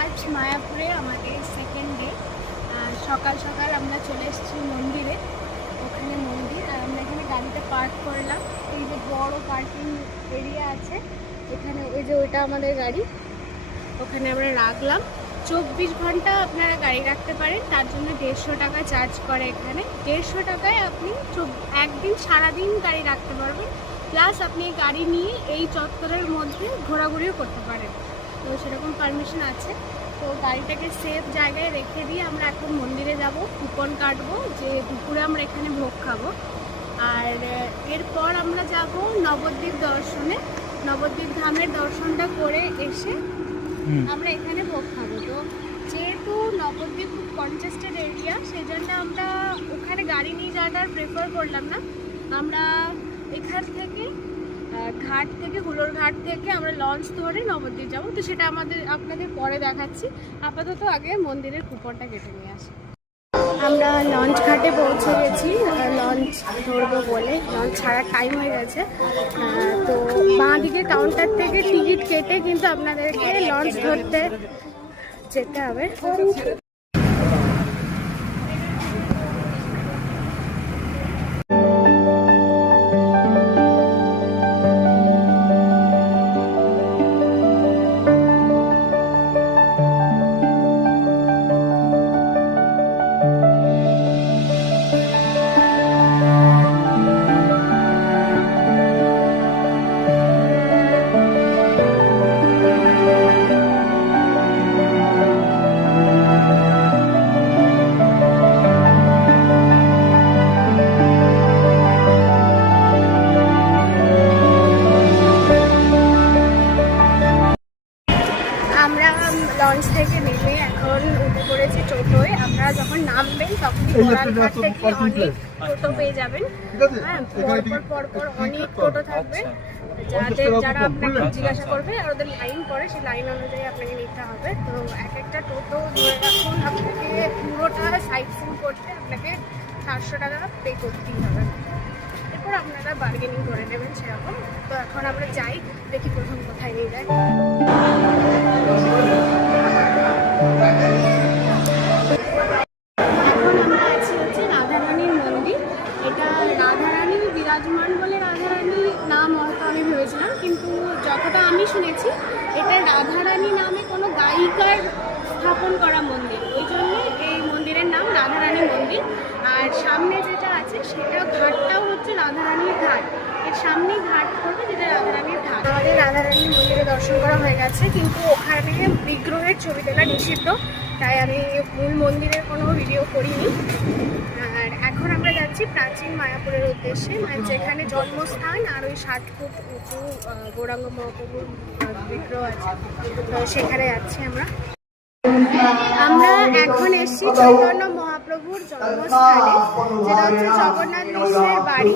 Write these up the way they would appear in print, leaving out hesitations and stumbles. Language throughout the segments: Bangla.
আজ মায়াপুরে আমাদের সেকেন্ড ডে। সকাল সকাল আমরা চলে এসেছি মন্দিরে, ওখানে মন্দির। আর আমরা এখানে গাড়িটা পার্ক করলাম। এই যে বড় পার্কিং এরিয়া আছে এখানে, ওই যে ওইটা আমাদের গাড়ি, ওখানে আমরা রাখলাম। 24 ঘন্টা আপনারা গাড়ি রাখতে পারেন, তার জন্য 150 টাকা চার্জ করে এখানে। 150 টাকায় আপনি একদিন সারাদিন গাড়ি রাখতে পারবেন, প্লাস আপনি গাড়ি নিয়ে এই চত্বরের মধ্যে ঘোরাঘুরিও করতে পারেন। তো সেরকম পারমিশন আছে। তো গাড়িটাকে সেফ জায়গায় রেখে দিয়ে আমরা এখন মন্দিরে যাব, কুপন কাটবো যে দুপুরে আমরা এখানে ভোগ খাবো। আর এরপর আমরা যাব নবদ্বীপ দর্শনে। নবদ্বীপ ধামের দর্শনটা করে এসে আমরা এখানে ভোগ খাবো। তো যেহেতু নবদ্বীপ খুব কনজেস্টেড এরিয়া, সেই জন্য আমরা ওখানে গাড়ি নিয়ে যাওয়াটা প্রেফার করলাম না। আমরা এখান থেকে ঘাট থেকে, হুলোর ঘাট থেকে আমরা লঞ্চ ধরে নবদ্বীপ যাবো। তো সেটা আপনাদের পরে দেখাচ্ছি। আপাতত আগে মন্দিরের কুপনটা কেটে নিয়ে আসি। আমরা লঞ্চ ঘাটে পৌঁছে গেছি, লঞ্চ ধরবো বলে। লঞ্চ ছাড়ার টাইম হয়ে গেছে। তো বাঁ দিকে কাউন্টার থেকে টিকিট কেটে কিন্তু আপনাদেরকে লঞ্চ ধরতে যেতে হবে। লঞ্চ থেকে নেমে এখন উঠে পড়েছি টোটোয়। আপনারা যখন নামবেন তখনই গোড়াঘাট থেকে অনেক টোটো পেয়ে যাবেন। হ্যাঁ, পরপর অনেক টোটো থাকবে। যারা আপনাকে জিজ্ঞাসা করবে আর ওদের লাইন পড়ে, সেই লাইন অনুযায়ী আপনাকে নিতে হবে। তো এক একটা টোটো ধরে রাখুন, আপনাকে পুরোটা সাইট সিন করতে আপনাকে 400 টাকা পে করতেই হবে। এরপর আপনারা বার্গেনিং করে নেবেন সেরকম। তো এখন আমরা যাই, দেখি প্রথম কোথায় নিয়ে যায়। এখন আমরা আছি হচ্ছে রাধারানীর মন্দির। এটা রাধারানী বিরাজমান বলে রাধারানী নাম হয়তো আমি ভেবেছিলাম, কিন্তু যতটা আমি শুনেছি এটা রাধারানী নামে কোনো গায়িকার স্থাপন করা মন্দির, ওই জন্য এই মন্দিরের নাম রাধারানী মন্দির। আর সামনে যেটা আছে সেটা ঘাটটাও হচ্ছে রাধারানীর ঘাট, এর সামনেই ঘাট করবে যেটা রাধারানীর ঘাট। আমাদের রাধারানীর মন্দিরে দর্শন করা হয়ে গেছে, কিন্তু ওখানে বিগ্রহের ছবি তোলা নিষিদ্ধ, তাই আমি মূল মন্দিরের কোনো ভিডিও করিনি। আর এখন আমরা যাচ্ছি প্রাচীন মায়াপুরের উদ্দেশ্যে, যেখানে জন্মস্থান আর ওই 60 ফুট উঁচু গৌরাঙ্গ মহাপ্রভুর বিগ্রহ আছে, তো সেখানে যাচ্ছি আমরা। এখন এসেছি চৈতন্য মহাপ্রভুর জন্মস্থানে, যেটা হচ্ছে জগন্নাথ মিশ্রের বাড়ি।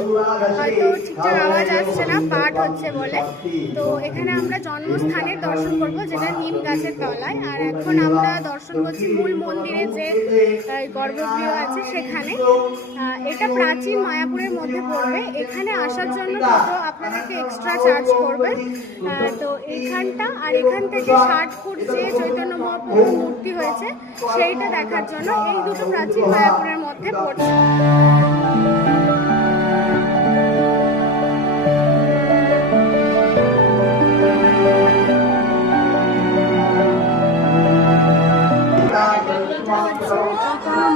হয়তো ঠিকঠাক আওয়াজ আসছে না, পাঠ হচ্ছে বলে। তো এখানে আমরা জন্মস্থানের দর্শন করব, যেটা নিম গাছের তলায়। আর এখন আমরা দর্শন করছি মূল মন্দিরে যে গর্ভগৃহ আছে সেখানে। এটা প্রাচীন মায়াপুরের মধ্যে পড়বে। এখানে আসার জন্য টোটো আপনাদেরকে এক্সট্রা চার্জ করবে। তো এইখানটা আর এখান থেকে 60 ফুট যে চৈতন্য মহাপ্রভুর মূর্তি হয়েছে সেইটা দেখার জন্য এই দুটো প্রাচীন মায়াপুরের মধ্যে পড়ছে।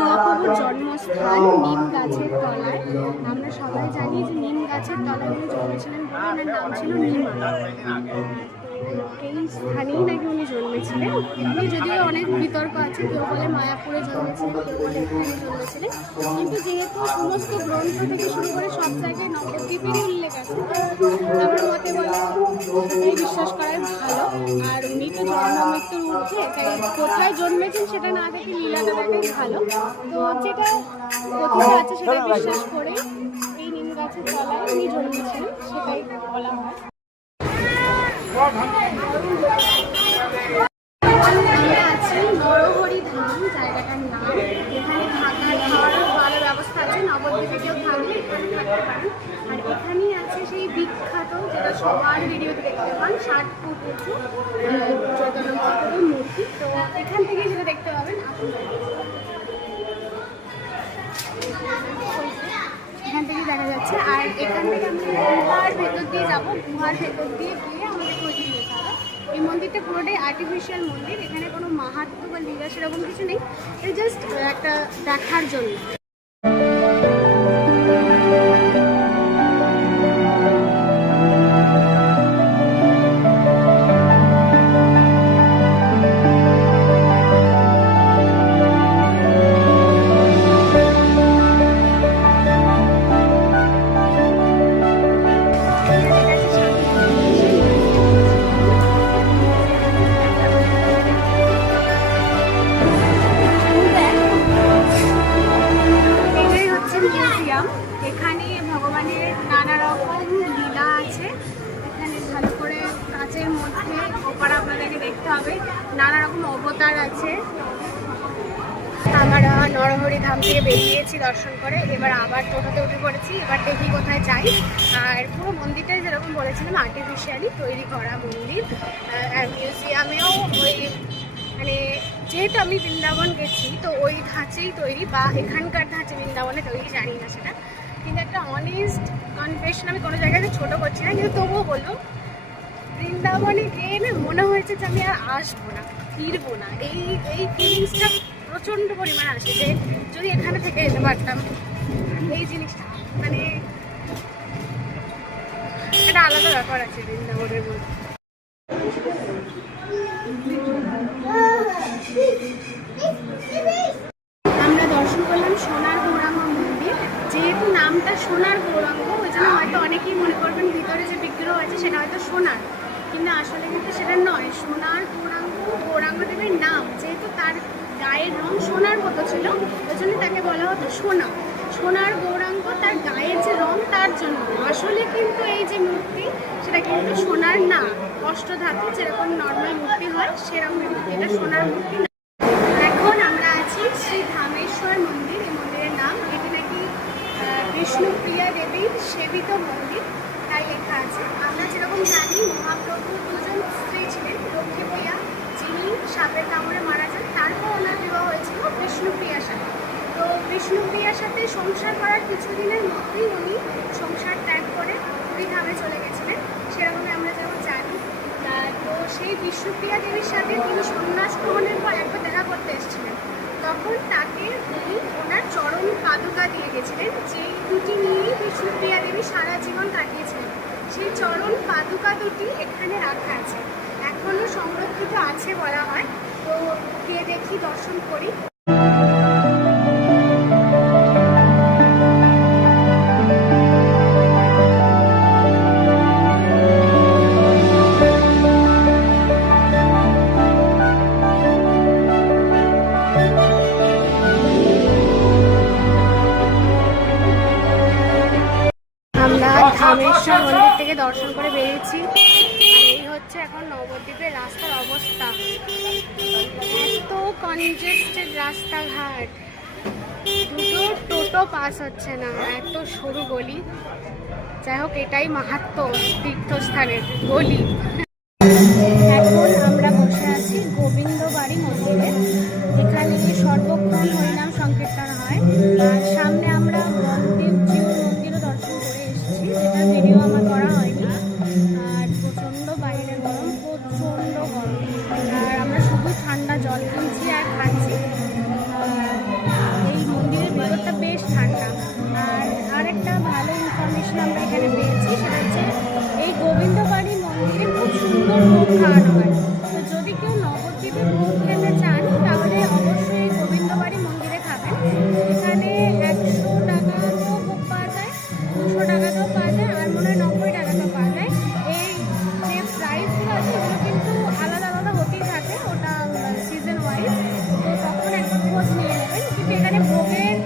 মহাপ্রভুর জন্মস্থান নিম গাছের তলায়। আমরা সবাই জানি যে নিম গাছের তলায় উনি জন্মেছিলেন বলে ওনার নাম ছিল নিমা। এই স্থানেই নাকি উনি জন্মেছিলেন। এখানে যদিও অনেক বিতর্ক আছে, কেউ বলে মায়াপুরে জন্মেছিলেন, কেউ বলে এখানে জন্মেছিলেন। কিন্তু যেহেতু সমস্ত গ্রন্থ থেকে শুরু করে সব জায়গায় নবদ্বীপেরই উল্লেখ আছে, আমার মতে বলে সেটাই বিশ্বাস করাই ভালো। আর উনি তো জন্ম মৃত্যুর ঊর্ধ্বে, তাই কোথায় জন্মেছেন সেটা না দেখে লীলাটা দেখাই ভালো। তো যেটা কোথায় আছে সেটা বিশ্বাস করে এই নিম গাছের তলায় উনি জন্মেছিলেন, সেটাই বলা হয়। আমরা আছি নরহরি ধাম জায়গাটার নাম। এখানে থাকার খাওয়ারও ভালো ব্যবস্থা আছে, নবদ্বীপে কেউ থাকলে এখানে থাকতে পারেন। আর এখানেই আছে সেই বিখ্যাত, যেটা সবার ভিডিওতে দেখতে পান, 60 ফুট উঁচু চৈতন্য মহাপ্রভুর মূর্তি। তো এখান থেকে দেখা যাচ্ছে। আর এখান থেকে আমরা গুহার ভেতর দিয়ে যাবো, গুহার ভেতর দিয়ে গিয়ে আমাদের ওইদিকে যেতে হবে। এই মন্দিরটা পুরোটাই আর্টিফিশিয়াল মন্দির, এখানে কোনো মাহাত্ম্য বা লীলা সেরকম কিছু নেই, এই জাস্ট একটা দেখার জন্য। এখানে ভগবানের নানা রকম লীলা আছে, এখানে ভালো করে কাচের মধ্যে ওপার আপনাদেরকে দেখতে হবে, নানা রকম অবতার আছে। আমরা নরহরি ধাম থেকে বেরিয়েছি দর্শন করে, এবার আবার টোটোতে উঠে পড়েছি, এবার দেখি কোথায় যাই। আর পুরো মন্দিরটাই যেরকম বলেছিলাম আর্টিফিশিয়ালি তৈরি করা মন্দির। আর মিউজিয়ামেও ওই মানে যেহেতু আমি বৃন্দাবন গেছি তো ওই ধাঁচেই তৈরি, বা এখানকার ধাঁচে বৃন্দাবনে তৈরি জানি না সেটা, কিন্তু একটা অনেস্ট কনফেশন, আমি কোনো জায়গাতে ছোটো করছি না, কিন্তু তবুও বললো বৃন্দাবনে গিয়ে না মনে হয়েছে যে আমি আর আসবো না, ফিরবো না। এই ফিলিংসটা প্রচণ্ড পরিমাণে আসে যে যদি এখানে থেকে যেতে পারতাম, এই জিনিসটা মানে একটা আলাদা ব্যাপার আছে বৃন্দাবনের মধ্যে। আমরা দর্শন করলাম সোনার গৌরাঙ্গ মন্দির। যেহেতু নামটা সোনার গৌরাঙ্গ, ওই জন্য হয়তো অনেকেই মনে করবেন ভিতরে যে বিগ্রহ আছে সেটা হয়তো সোনার, কিন্তু আসলে কিন্তু সেটা নয়। সোনার গৌরাঙ্গ গৌরাঙ্গদেবের নাম, যেহেতু তার গায়ের রং সোনার মতো ছিল ওই জন্য তাকে বলা হতো সোনা। সোনার গৌরাঙ্গ তার গায়ের যে রং তার জন্য, আসলে কিন্তু এই যে মূর্তি সেটা কিন্তু সোনার না, অষ্টধাতু যেরকম নর্মাল মূর্তি হয় সেরকম মূর্তি, এটা সোনার মূর্তি না। এখন আমরা আছি শ্রী ধামেশ্বর মন্দির, এই মন্দিরের নাম। এটি নাকি বিষ্ণুপ্রিয়া দেবীর সেবিত মন্দির, তাই লেখা আছে। আমরা যেরকম জানি মহাপ্রভুর দুজন স্ত্রী ছিলেন, লক্ষ্মীপ্রিয়া যিনি সাপের কামড়ে মারা যান, তারপর ওনার বিবাহ হয়েছিল বিষ্ণুপ্রিয়ার সাথে। তো বিষ্ণুপ্রিয়ার সাথে সংসার করার কিছুদিনের মধ্যেই উনি সংসার ত্যাগ করে পুরী ধামে চলে গেছিলেন, সেরকমই আমরা যেমন জানি। তো সেই বিষ্ণুপ্রিয়া দেবীর সাথে তিনি সন্ন্যাস গ্রহণের পর একবার দেখা করতে এসেছিলেন, তখন তাকে উনি ওনার চরণ পাদুকা দিয়ে গেছিলেন, যেই দুটি নিয়েই বিষ্ণুপ্রিয়া দেবী সারা জীবন কাটিয়েছিলেন। সেই চরণ পাদুকা দুটি এখানে রাখা আছে, এখনও সংরক্ষিত আছে বলা হয়। তো গিয়ে দেখি, দর্শন করি। ধামেশ্বর মন্দির থেকে দর্শন করে বেরিয়েছি, আর এই হচ্ছে এখন নবদ্বীপের রাস্তার অবস্থা। এত কনজেস্টেড রাস্তাঘাট, দুটো টোটো পাস হচ্ছে না, এত সরু গলি। যাই হোক, এটাই মাহাত্ম্য তীর্থস্থানের গলি। এখন আমরা বসে আছি গোবিন্দবাড়ি মন্দিরে, এখানে সর্বক্ষণ হরিনাম সংকীর্তন হয়। আর সামনে আমরা মন্দিরও দর্শন করে এসেছি, যেটা ভিডিও আমার করা হয়নি। আর প্রচণ্ড বাইরে গরম, প্রচণ্ড গরম, আর আমরা শুধু ঠান্ডা জল কিনছি আর খাচ্ছি। এই মন্দিরের ভিতরটা বেশ ঠান্ডা। আর আরেকটা ভালো ইনফরমেশন আমরা এখানে পেয়েছি, সেটা হচ্ছে এই গোবিন্দবাড়ি মন্দিরে খুব সুন্দর ভোগ খাওয়ানো হয়। তো যদি কেউ নবদ্বীপে ভোগ খেতে চান তাহলে অবশ্যই গোবিন্দবাড়ি মন্দিরে খাবেন। এখানে 100 টাকাতেও ভোগ পাওয়া যায়, 200 টাকাতেও পাওয়া যায়, আর মনে হয় 90 টাকাতেও পাওয়া যায়। এই যে প্রাইসগুলো আছে এগুলো কিন্তু আলাদা আলাদা হতেই থাকে, ওটা সিজন ওয়াইজ। তো তখন একটা খোঁজ নিয়ে নেবেন। কিন্তু এখানে ভোগের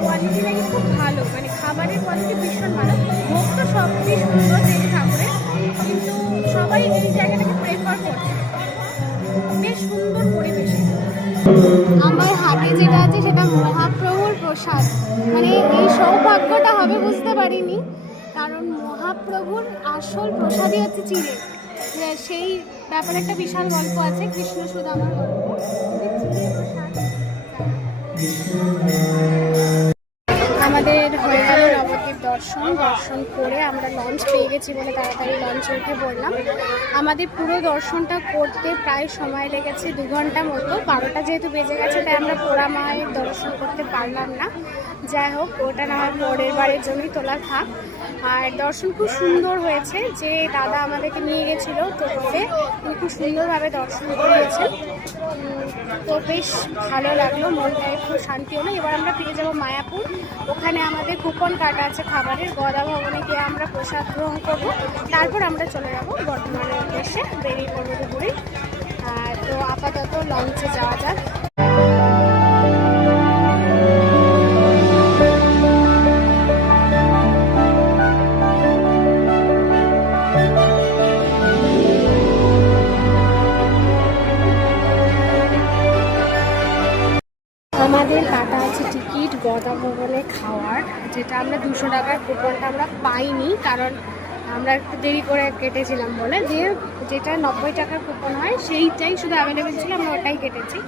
কোয়ালিটি নাকি খুব ভালো, মানে খাবারের কোয়ালিটি ভীষণ ভালো। ভোগ তো সবচেয়ে সুন্দর দেবী ঠাকুরের, কিন্তু সবাই এই জায়গাটাকে প্রেফার করছে, বেশ সুন্দর পরিবেশে। আমার হাতে যেটা আছে সেটা মহাপ্রভুর প্রসাদ, মানে এই সৌভাগ্যটা হবে বুঝতে পারিনি, কারণ মহাপ্রভুর আসল প্রসাদই হচ্ছে চিড়ে। সেই তারপর একটা বিশাল গল্প আছে, কৃষ্ণ সুদামার গল্প। আমাদের হয়ে গেল নবদ্বীপ দর্শন করে আমরা লঞ্চ পেয়ে গেছি বলে তাড়াতাড়ি লঞ্চে উঠে পড়লাম। আমাদের পুরো দর্শনটা করতে প্রায় সময় লেগেছে 2 ঘন্টা মতো। 12টা যেহেতু বেজে গেছে তাই আমরা পোড়া মায়ের দর্শন করতে পারলাম না। যাই হোক, ওটা না হয় পরের বারের জন্যই তোলা থাক। আর দর্শন খুব সুন্দর হয়েছে। যে দাদা আমাদেরকে নিয়ে গেছিলো টোটোতে, তিনি খুব সুন্দরভাবে দর্শন করিয়েছেন। তো বেশ ভালো লাগলো, মনটা একটু শান্তি হলো। এবার আমরা পেয়ে যাবো মায়াপুর। ওখানে আমাদের কুপন কাটা আছে খাবারের, গদা ভবনে গিয়ে আমরা প্রসাদ গ্রহণ করবো। তারপর আমরা চলে যাবো বর্ধমানের উদ্দেশ্যে, বেরিয়ে পড়বো দুপুরে। তো আপাতত লঞ্চে যাওয়া যাক। আমাদের কাটা আছে টিকিট গদা ভবনে খাওয়ার, যেটা আমরা 200 টাকার কুপনটা আমরা পাইনি, কারণ আমরা একটু দেরি করে কেটেছিলাম বলে। যে যেটা 90 টাকার কুপন হয় সেইটাই শুধু অ্যাভেলেবেল ছিল, আমরা ওটাই কেটেছি।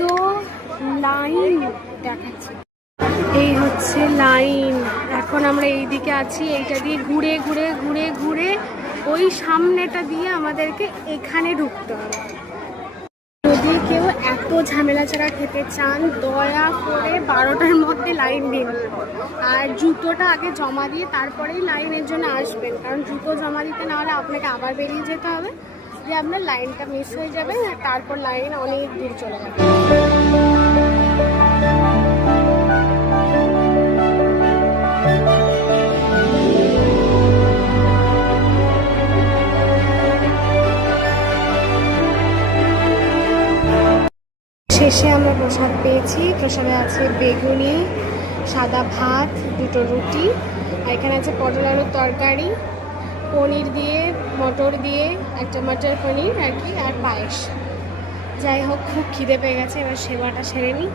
তো লাইন দেখাচ্ছি, এই হচ্ছে লাইন। এখন আমরা এই দিকে আছি, এইটা দিয়ে ঘুরে ঘুরে ঘুরে ঘুরে ওই সামনেটা দিয়ে আমাদেরকে এখানে ঢুকতে হবে। যদি কেউ এত ঝামেলা ছাড়া খেতে চান, দয়া করে 12টার মধ্যে লাইন দিন। আর জুতোটা আগে জমা দিয়ে তারপরেই লাইনের জন্য আসবেন, কারণ জুতো জমা দিতে না হলে আপনাকে আবার বেরিয়ে যেতে হবে, যে আপনার লাইনটা মিস হয়ে যাবে। তারপর লাইন অনেক দূর চলে যাবে। শেষে আমরা প্রসাদ পেয়েছি। প্রসাদে আছে বেগুনি, সাদা ভাত, 2টো রুটি, আর এখানে আছে পটল আলুর তরকারি, পনির দিয়ে, মটর দিয়ে, একটা মটর পনির আর কি, আর পায়েস। যাই হোক, খুব খিদে পেয়ে গেছে, এবার সেবাটা সেরে নিই।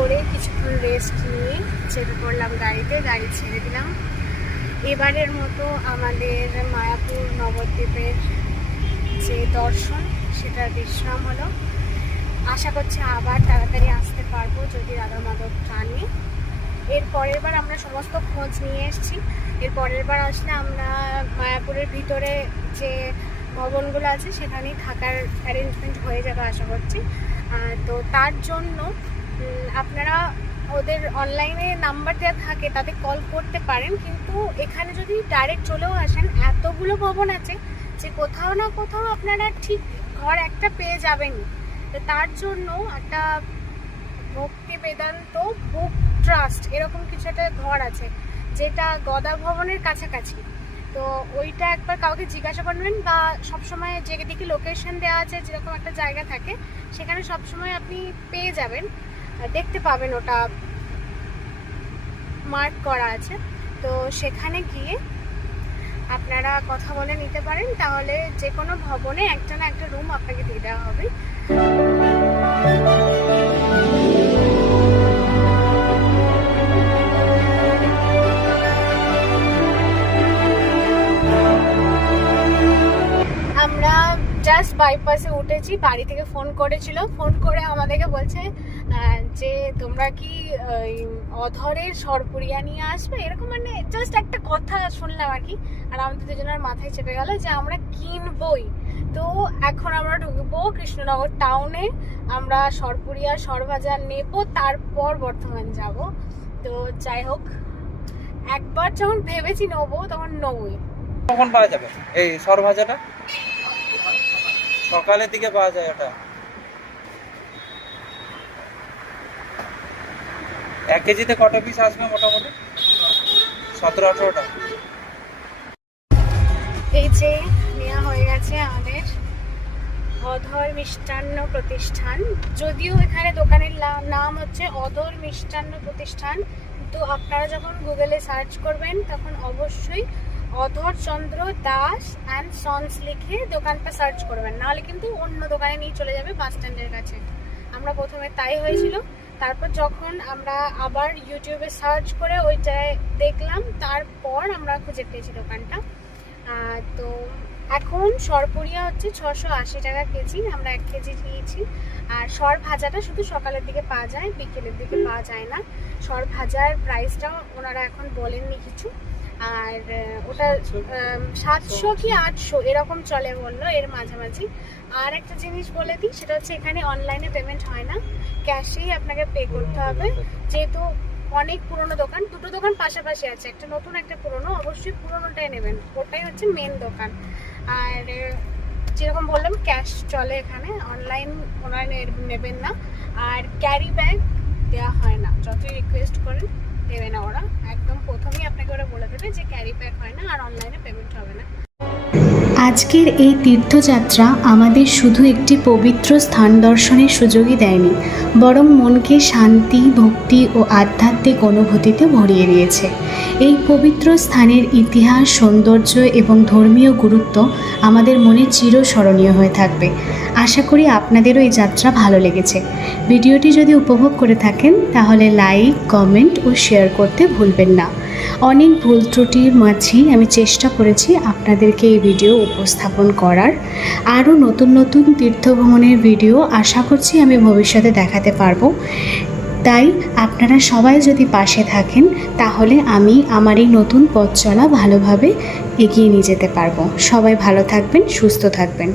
করে কিছুক্ষণ রেস্ট নিয়ে চেপে পড়লাম গাড়িতে, গাড়ি ছেড়ে দিলাম। এবারের মতো আমাদের মায়াপুর নবদ্বীপের যে দর্শন সেটার বিশ্রাম হলো। আশা করছি আবার তাড়াতাড়ি আসতে পারবো যদি রাধা মাধব টানে। এর পরের বার আমরা সমস্ত খোঁজ নিয়ে এসেছি। এর পরের বার আসলে আমরা মায়াপুরের ভিতরে যে ভবনগুলো আছে সেখানেই থাকার অ্যারেঞ্জমেন্ট হয়ে যাবে আশা করছি। তো তার জন্য আপনারা ওদের অনলাইনে নাম্বার দেওয়া থাকে, তাতে কল করতে পারেন। কিন্তু এখানে যদি ডাইরেক্ট চলেও আসেন, এতগুলো ভবন আছে যে কোথাও না কোথাও আপনারা ঠিক ঘর একটা পেয়ে যাবেনই। তো তার জন্য একটা ভক্তি বেদান্ত বুক ট্রাস্ট এরকম কিছু একটা ঘর আছে, যেটা গদা ভবনের কাছাকাছি। তো ওইটা একবার কাউকে জিজ্ঞাসা করবেন, বা সবসময় যেদিকে লোকেশন দেওয়া আছে যেরকম একটা জায়গা থাকে সেখানে সবসময় আপনি পেয়ে যাবেন, দেখতে পাবেন, ওটা মার্ক করা আছে। তো সেখানে গিয়ে আপনারা কথা বলে নিতে পারেন, তাহলে যে কোনো ভবনে একটা না একটা রুম আপনাকে দিয়ে দেওয়া হবে। আমরা জাস্ট বাইপাসে উঠেছি, বাড়ি থেকে ফোন করেছিল, ফোন করে আমাদেরকে বলছে যে তোমরা কি অধরের সরপুরিয়া নিয়ে আসবে, এরকম মানে জাস্ট একটা কথা শুনলাম আর কি। আর আমাদের দুজনের মাথায় চেপে গেল যে আমরা কিনবই। তো এখন আমরা ঢুকবো কৃষ্ণনগর টাউনে, আমরা সরপুরিয়া সরভাজা নেব, তারপর বর্ধমান যাব। তো যাই হোক, একবার যখন ভেবেছি নেবো তখন নেবই। কখন পাওয়া যাবে এই সরভাজাটা? সকালের দিকে পাওয়া যায়। ওটা 1 কেজিতে কত পিস আসবে মোটামুটি? 17-18টা। এই যে নেওয়া হয়ে গেছে আমাদের অধর মিষ্টান্ন প্রতিষ্ঠান। যদিও এখানে দোকানের নাম হচ্ছে অধর মিষ্টান্ন প্রতিষ্ঠান, তো আপনারা যখন গুগলে সার্চ করবেন তখন অবশ্যই অধরচন্দ্র দাস অ্যান্ড সন্স লিখে দোকানটা সার্চ করবেন, নাহলে কিন্তু অন্য দোকানে নিয়ে চলে যাবে বাস স্ট্যান্ডের কাছে। আমরা প্রথমে তাই হয়েছিল, তারপর যখন আমরা আবার ইউটিউবে সার্চ করে ওইটায় দেখলাম, তারপর আমরা খুঁজে পেয়েছি দোকানটা। তো এখন সরপুরিয়া হচ্ছে 680 টাকা কেজি, আমরা 1 কেজি নিয়েছি। আর সর ভাজাটা শুধু সকালের দিকে পাওয়া যায়, বিকেলের দিকে পাওয়া যায় না। সর ভাজার প্রাইসটা ওনারা এখন বলেননি কিছু, আর ওটা 700 কি 800 এরকম চলে বললো, এর মাঝামাঝি। আর একটা জিনিস বলে দিই, সেটা হচ্ছে এখানে অনলাইনে পেমেন্ট হয় না, ক্যাশেই আপনাকে পে করতে হবে। যেহেতু অনেক পুরনো দোকান, দুটো দোকান পাশাপাশি আছে, একটা নতুন একটা পুরনো, অবশ্যই পুরনোটাই নেবেন, ওটাই হচ্ছে মেন দোকান। আর যেরকম বললাম ক্যাশ চলে এখানে, অনলাইন ওনারা নেবেন না। আর ক্যারি ব্যাগ দেওয়া হয় না, যতই রিকোয়েস্ট করেন দেবে না ওরা, একদম প্রথমেই আপনাকে ওরা বলে দেবে যে ক্যারি ব্যাগ হয় না আর অনলাইনে পেমেন্ট হবে না। আজকের এই তীর্থযাত্রা আমাদের শুধু একটি পবিত্র স্থান দর্শনের সুযোগই দেয়নি, বরং মনকে শান্তি, ভক্তি ও আধ্যাত্মিক অনুভূতিতে ভরিয়ে দিয়েছে। এই পবিত্র স্থানের ইতিহাস, সৌন্দর্য এবং ধর্মীয় গুরুত্ব আমাদের মনে চিরস্মরণীয় হয়ে থাকবে। আশা করি আপনাদেরও এই যাত্রা ভালো লেগেছে। ভিডিওটি যদি উপভোগ করে থাকেন তাহলে লাইক, কমেন্ট ও শেয়ার করতে ভুলবেন না। অনেক ভুল ত্রুটির মাঝেই আমি চেষ্টা করেছি আপনাদেরকে এই ভিডিও উপস্থাপন করার। আরও নতুন নতুন তীর্থভ্রমণের ভিডিও আশা করছি আমি ভবিষ্যতে দেখাতে পারবো। তাই আপনারা সবাই যদি পাশে থাকেন তাহলে আমি আমার এই নতুন পথ চলা ভালোভাবে এগিয়ে নিয়ে যেতে পারবো। সবাই ভালো থাকবেন, সুস্থ থাকবেন।